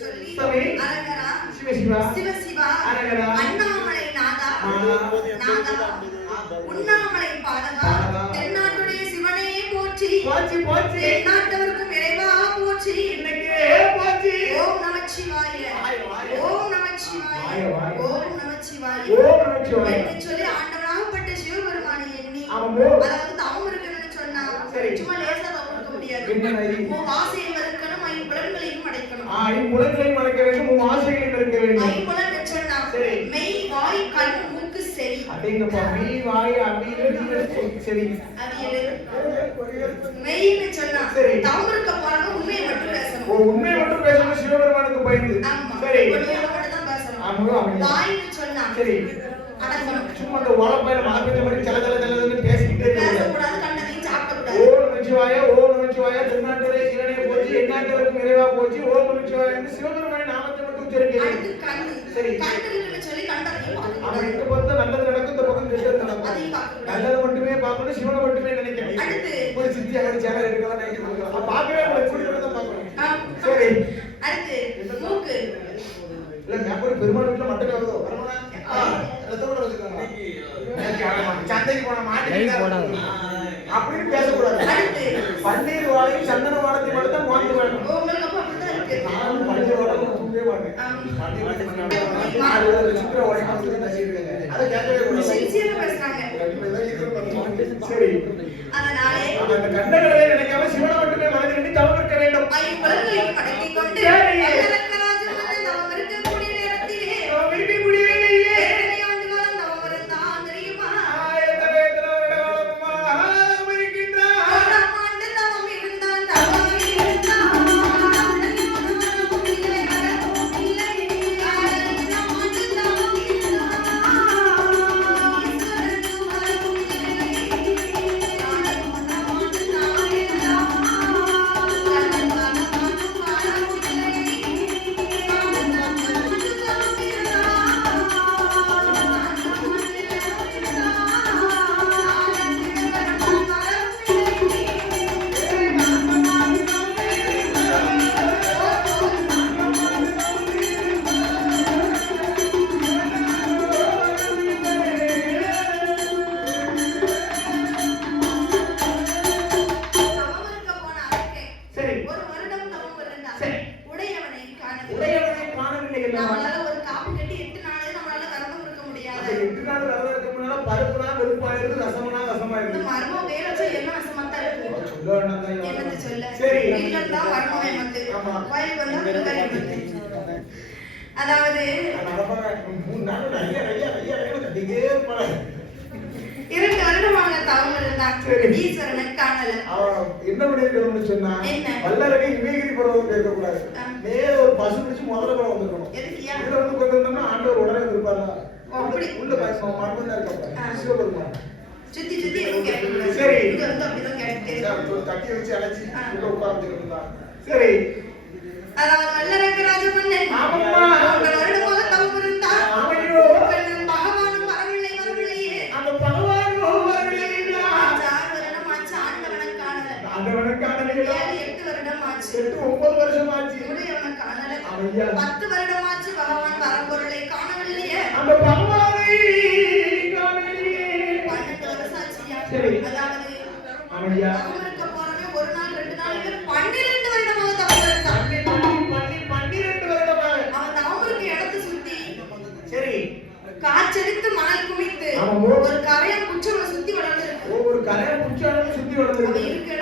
சொல்லி அழகரா சிவசிவா ஆண்டவராகப்பட்ட சிவபெருமானை எண்ணி அதாவது தவம் இருக்குன்னு சொன்னா சும்மா லேசா முடியாது? உன் வாசையும் இருக்கணும் ஐம்புலன்களையும் அடைக்கணும். ஐம்புலன்களையும் மறைக்க வேண்டும் உன் ஆசைகளையும் இருக்க வேண்டும். ஐம்புலன் சொன்னா சரி. மெய் வாய் கண் மூக்கு செவி. அப்படிங்கப்பா மீ வாய் அப்படின்னு சரி மெய்ன்னு சொன்னா சரி. தவம் இருக்க போறவங்க உண்மையை மட்டும் ஓ, பேசணும் உண்மையை மட்டும் பேசணும் சிவபெருமானுக்கு பயந்து. சரி. வாய்ன்னு சொன்னா சரி. சும்மா அந்த உழப்பையில மழை பெஞ்ச மாதிரி செல செல செலன்னு பேசிக்கிட்டே இருக்கக்கூடாது. பேசக்கூடாது கண்டதையும் சாப்பிடக்கூடாது ஓம் நமச்சிவாய ஓம் நமச்சிவாய திருநாட்டுடைய சிவனே போச்சு போச்சு ஓம் நமச்சிவாய என்று சிவபெருமானை நாமத்தை மட்டும் உச்சரிக்கிறேன் சரி. இந்த பக்கம் நல்லது நடக்கும் இந்த பக்கம் கெட்டது நடக்கும். நல்லது மட்டுமே பார்க்கணும் சிவனை மட்டுமே நினைக்கணும். அடுத்து. ஒரு சித்தி அகடி சேனல் எடுக்கலாம் நினைக்க கொடுக்கலாம் அப்ப பார்க்கவே கூடாது கூடி கூட தான் பார்க்கணும். சரி. அடுத்து மூக்கு. இல்ல மேப்பர் பெருமாள் வீட்டுல மட்டும் ஆகுதோ வரமாடா வச்சுக்கோங்க. சந்தைக்கு போன மாட்டு அப்படின்னு பேசக்கூடாது. அடுத்து. பன்னீர் வாழையும் சந்தன வாழத்தை நினைக்காம நடப்பாங்க. மூணு நாள் நிறைய, நிறைய, நிறைய, நிறைய கட்டிக்கிட்டே இருப்பாங்க. இரண்டு வருடமாக தவம் இருந்தான் சரி. ஈஸ்வரனை காணல என்ன பண்ணிருக்கணும்னு சொன்னா? வல்லரகை இமயகிரி பர்வதம் இருக்கக்கூடாது. ஆ. நேரா ஒரு பசு பிடிச்சு முதல்ல கூட வந்திருக்கணும். இதுல வந்து கொண்டு வந்தோம்னா ஆண்டவர் உடனே அப்படி. உள்ள மர்மம் தான் இருக்கப்பா. சிவபெருமான். சுத்தி சுத்தி எதுவும் கேட்கக்கூடாது சரி. இங்க வந்து அப்படிதான் கட்டி வச்சு அழைச்சு. உள்ள உட்கார்ந்துருந்தான். சரி அதாவது நல்ல ராஜ மன்னன் ஆமாம்மா. மூன்று வருடமாக தவம் இருந்தான் ஆமையோ. கண்ணன் பகவானும் வரவில்லை வரவில்லையே அந்த பகவான் ஒவ்வொருவரையும் ஆறு வருடம் ஆச்சு ஆண்டவனை காணல ஆண்டவனை காணலையா? ஏழு எட்டு வருடம் ஆச்சு எட்டு ஒன்பது வருஷம் ஆச்சு உடையவனை காணல ஐயா. பத்து வருடம் ஆச்சு பகவான் வரப்பொருளை காணவில்லையே அந்த சரி. காற்றடித்து மணல் குமித்து. ஒரு கரையான் குச்சவனை சுத்தி வளர்ந்து ஒவ்வொரு கரையை புடிச்சாலும் சுத்தி இருக்க